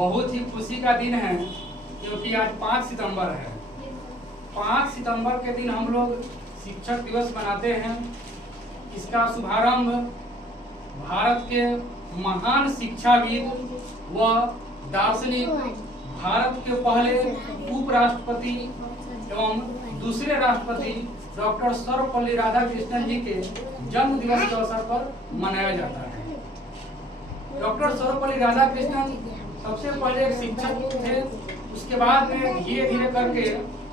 बहुत ही खुशी का दिन है क्योंकि आज 5 सितंबर है। 5 सितंबर के दिन हम लोग शिक्षक दिवस मनाते हैं। इसका शुभारंभ भारत के महान शिक्षाविद व दार्शनिक, भारत के पहले उपराष्ट्रपति एवं दूसरे राष्ट्रपति डॉक्टर सर्वपल्ली राधाकृष्णन जी के जन्म दिवस के अवसर पर मनाया जाता है। डॉक्टर सर्वपल्ली राधाकृष्णन सबसे पहले एक शिक्षक थे, उसके बाद में धीरे धीरे करके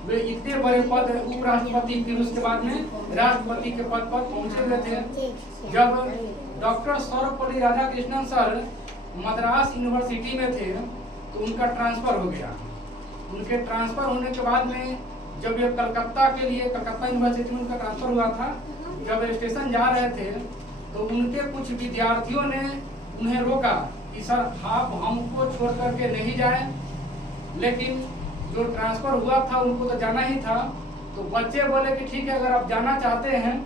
वे इतने बड़े पद उपराष्ट्रपति, फिर उसके बाद में राष्ट्रपति के पद पर पहुंचे हुए थे। जब doctor Sarvepalli Radhakrishnan sir Madras university में थे तो उनका ट्रांसफर हो गया। उनके ट्रांसफर होने के बाद में जब ये कलकत्ता यूनिवर्सिटी में उनका ट्रांसफर हुआ था, जब स्टेशन जा रहे थे तो उनके कुछ विद्यार्थियों ने उन्हें रोका कि सर आप हमको छोड़ करके नहीं जाए, लेकिन जो ट्रांसफर हुआ था उनको तो जाना ही था। तो बच्चे बोले कि ठीक है, अगर आप जाना चाहते हैं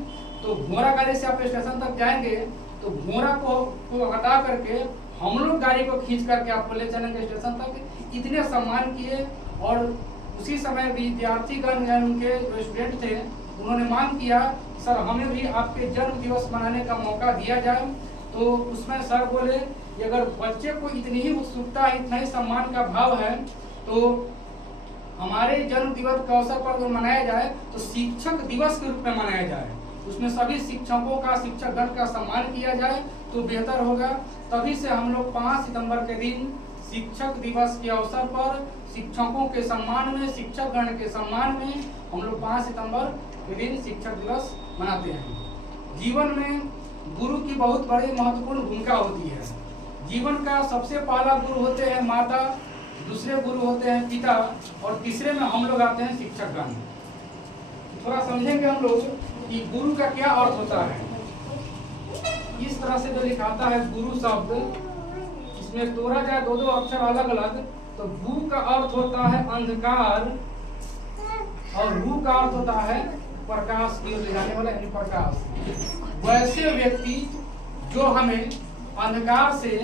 तो घोड़ा गाड़ी से आप स्टेशन तक जाएंगे तो घोड़ा को हटा करके हम लोग गाड़ी को खींच करके आपको ले चलेंगे स्टेशन तक। इतने सम्मान किए और उसी समय विद्यार्थीगण उनके जो स्टूडेंट थे उन्होंने मांग किया सर हमें भी आपके जन्म दिवस मनाने का मौका दिया जाए। तो उसमें सर बोले कि अगर बच्चे को इतनी ही उत्सुकता, इतना ही सम्मान का भाव है तो हमारे जन्म दिवस के अवसर पर अगर मनाया जाए तो शिक्षक दिवस के रूप में मनाया जाए, उसमें सभी शिक्षकों का, शिक्षकगण का सम्मान किया जाए तो बेहतर होगा। तभी से हम लोग 5 सितंबर के दिन शिक्षक दिवस के अवसर पर शिक्षकों के सम्मान में, शिक्षकगण के सम्मान में हम लोग 5 सितंबर के दिन शिक्षक दिवस मनाते हैं। जीवन में गुरु की बहुत बड़ी महत्वपूर्ण भूमिका होती है। जीवन का सबसे पहला गुरु होते हैं माता, दूसरे गुरु होते हैं पिता और तीसरे में हम लोग आते हैं शिक्षकगण। थोड़ा समझेंगे हम लोग कि गुरु का क्या अर्थ होता है। इस तरह से जो लिखाता है गुरु शब्द, इसमें तोड़ा जाए दो अक्षर अलग अलग, तो गु का अर्थ होता है अंधकार और रू का अर्थ होता है प्रकाश की ओर ले जाने वाला, यानी प्रकाश। वैसे व्यक्ति जो हमें अंधकार से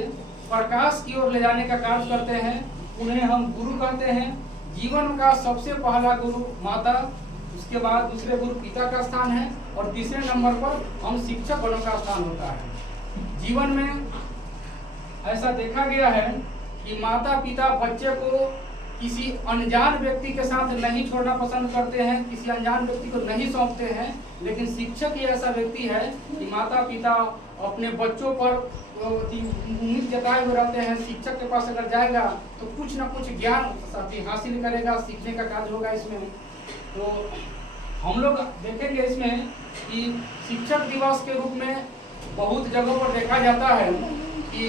प्रकाश की ओर ले जाने का कार्य करते हैं उन्हें हम गुरु कहते हैं। जीवन का सबसे पहला गुरु माता, उसके बाद दूसरे गुरु पिता का स्थान है और तीसरे नंबर पर हम शिक्षक गणों का स्थान होता है। जीवन में ऐसा देखा गया है कि माता पिता बच्चे को किसी अनजान व्यक्ति के साथ नहीं छोड़ना पसंद करते हैं, किसी अनजान व्यक्ति को नहीं सौंपते हैं, लेकिन शिक्षक ही ऐसा व्यक्ति है कि माता पिता अपने बच्चों पर उम्मीद जताए हुए रहते हैं। शिक्षक के पास अगर जाएगा तो कुछ ना कुछ ज्ञान हासिल करेगा, सीखने का कार्य होगा इसमें। तो हम लोग देखेंगे इसमें कि शिक्षक दिवस के रूप में बहुत जगहों पर देखा जाता है कि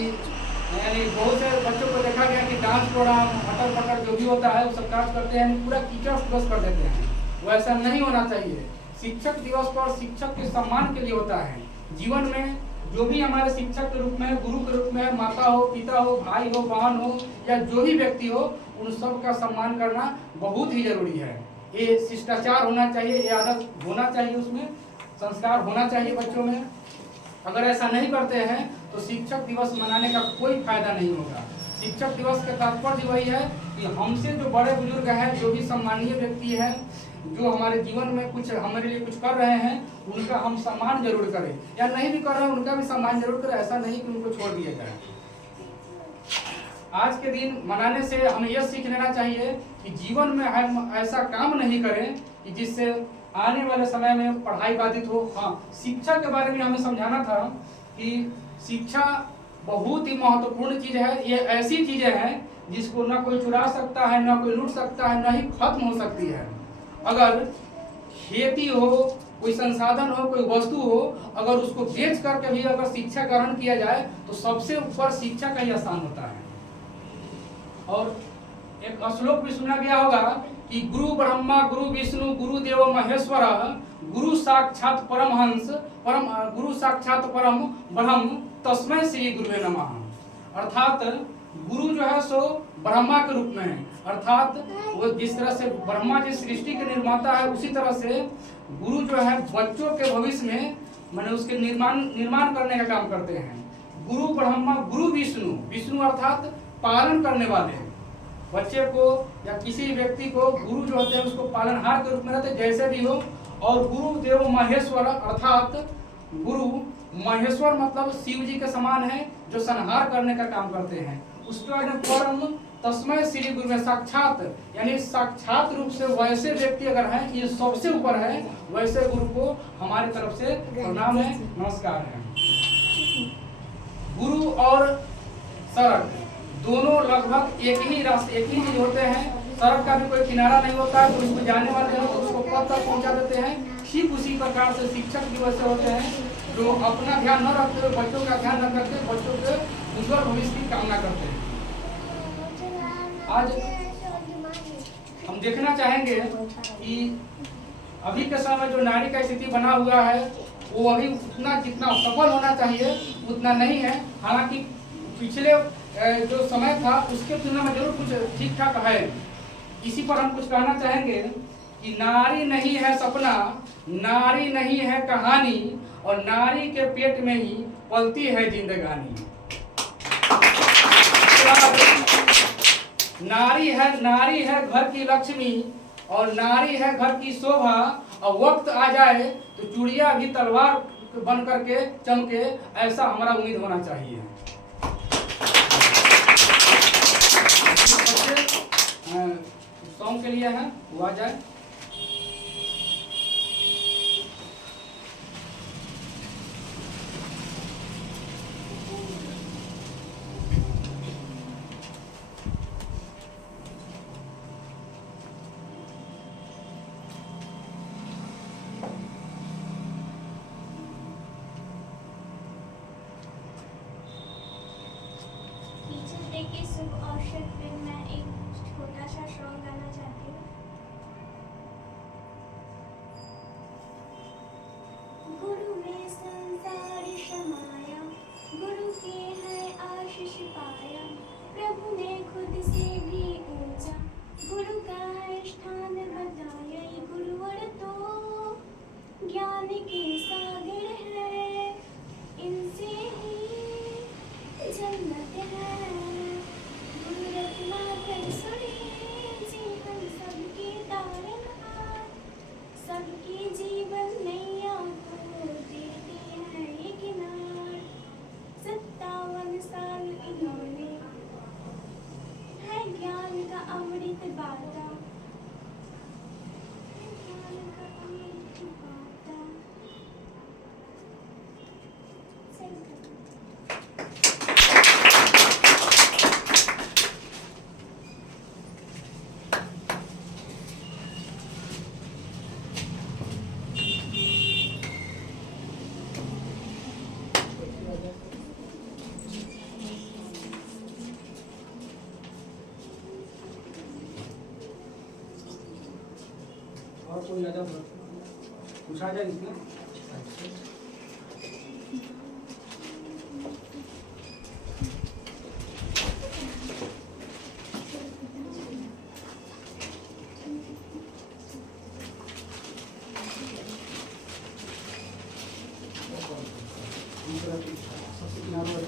यानी बहुत से बच्चों को देखा गया कि डांस प्रोग्राम, अटर पटर जो भी होता है वो सब कार्य करते हैं, पूरा टीचर्स दिवस कर देते हैं। वो ऐसा नहीं होना चाहिए। शिक्षक दिवस पर शिक्षक के सम्मान के लिए होता है। जीवन में जो भी हमारे शिक्षक के रूप में, गुरु के रूप में, माता हो, पिता हो, भाई हो, बहन हो या जो भी व्यक्ति हो, उन सब का सम्मान करना बहुत ही जरूरी है। ये शिष्टाचार होना चाहिए, ये आदत होना चाहिए, उसमें संस्कार होना चाहिए बच्चों में। अगर ऐसा नहीं करते हैं तो शिक्षक दिवस मनाने का कोई फायदा नहीं होगा। शिक्षक दिवस का तात्पर्य वही है कि हमसे जो बड़े बुजुर्ग हैं, जो भी सम्मानीय व्यक्ति हैं, जो हमारे जीवन में कुछ हमारे लिए कुछ कर रहे हैं, उनका हम सम्मान जरूर करें, या नहीं भी कर रहे हैं उनका भी सम्मान जरूर करें। ऐसा नहीं कि उनको छोड़ दिया जाए। आज के दिन मनाने से हमें यह सीख लेना चाहिए कि जीवन में हम ऐसा काम नहीं करें कि जिससे आने वाले समय में पढ़ाई बाधित हो। हाँ, शिक्षा के बारे में हमें समझाना था कि शिक्षा बहुत ही महत्वपूर्ण चीज है। ये ऐसी चीजें हैं जिसको ना कोई चुरा सकता है, ना कोई लूट सकता है, ना ही खत्म हो सकती है। अगर खेती हो, कोई संसाधन हो, कोई वस्तु हो, अगर उसको बेच करके भी अगर शिक्षा ग्रहण किया जाए तो सबसे ऊपर शिक्षा का ही स्थान होता है। और एक श्लोक भी सुना गया होगा कि गुरु ब्रह्मा गुरु विष्णु गुरु देव महेश्वर गुरु साक्षात परमहंस गुरु साक्षात परम ब्रह्म तस्मै श्री गुरुवे नमः। अर्थात गुरु जो है सो ब्रह्मा के रूप में है, अर्थात वो जिस तरह से ब्रह्मा जी सृष्टि के निर्माता है, उसी तरह से गुरु जो है बच्चों के भविष्य में माने उसके निर्माण करने का काम करते हैं। गुरु ब्रह्मा गुरु विष्णु, विष्णु अर्थात पालन करने वाले हैं। बच्चे को या किसी व्यक्ति को गुरु जो होते हैं उसको पालनहार के रूप में रहते जैसे भी हो। और गुरुदेव महेश्वर अर्थात गुरु महेश्वर मतलब शिव जी के समान है जो संहार करने का काम करते हैं। उसके बाद में परम तस्मै श्री गुरु में साक्षात यानी साक्षात रूप से वैसे व्यक्ति अगर हैं ये सबसे ऊपर है, वैसे गुरु को हमारी तरफ से प्रणाम है, नमस्कार है। गुरु और सड़क दोनों लगभग एक ही रास्ते एक ही चीज होते हैं। सड़क का भी कोई किनारा नहीं होता है, तो उसको जाने वाले हैं तो उसको पद तक पहुंचा देते हैं। ठीक उसी प्रकार से शिक्षक भी वैसे होते हैं जो अपना ध्यान न रखते हुए बच्चों का ध्यान न करते, बच्चों के उज्जवल भविष्य की कामना करते हैं। आज हम देखना चाहेंगे कि अभी के समय जो नारी का स्थिति बना हुआ है वो अभी उतना जितना सफल होना चाहिए उतना नहीं है। हालांकि पिछले जो समय था उसके तुलना में जरूर कुछ ठीक ठाक है। इसी पर हम कुछ कहना चाहेंगे कि नारी नहीं है सपना, नारी नहीं है कहानी, और नारी के पेट में ही पलती है जिंदगानी। नारी है घर की लक्ष्मी, और नारी है घर की शोभा, और वक्त आ जाए तो चूड़िया भी तलवार बन करके चमके, ऐसा हमारा उम्मीद होना चाहिए। सॉन्ग के लिए है वो आ जाए। के शुभ अवसर पे मैं एक छोटा सा सॉन्ग गाना चाहती हूँ। गुरु में संसार समाया, गुरु के है आशीष पाया, प्रभु ने खुद से भी ऊंचा गुरु का है स्थान बताया। ये गुरुवर तो ज्ञान के सागर है, इनसे ही जन्नत है। सबकी जीवन नैया को देते हैं ये किनार। 57 साल इन्होंने है ज्ञान का अमृत बांटा, ज्ञान का अमृत बांटा। और कोई ज्यादा पूछा जाए इसमें? सबसे किनारे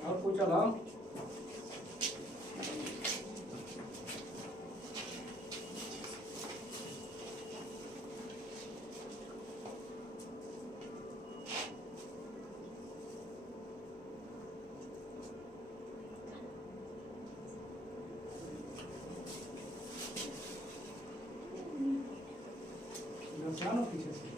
और कुछ चलाओ। पीछे से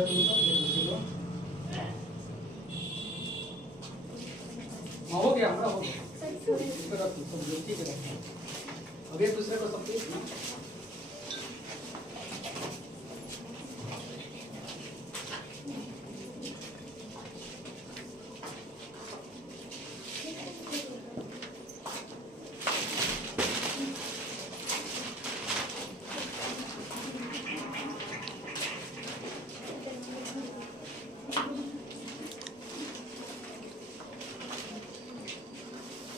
इधर तुम सब एक दूसरे को हाँ, हो गया हमारा हो गया। इस पर रख दो, सब ठीक है। अब एक दूसरे को सब ठीक ना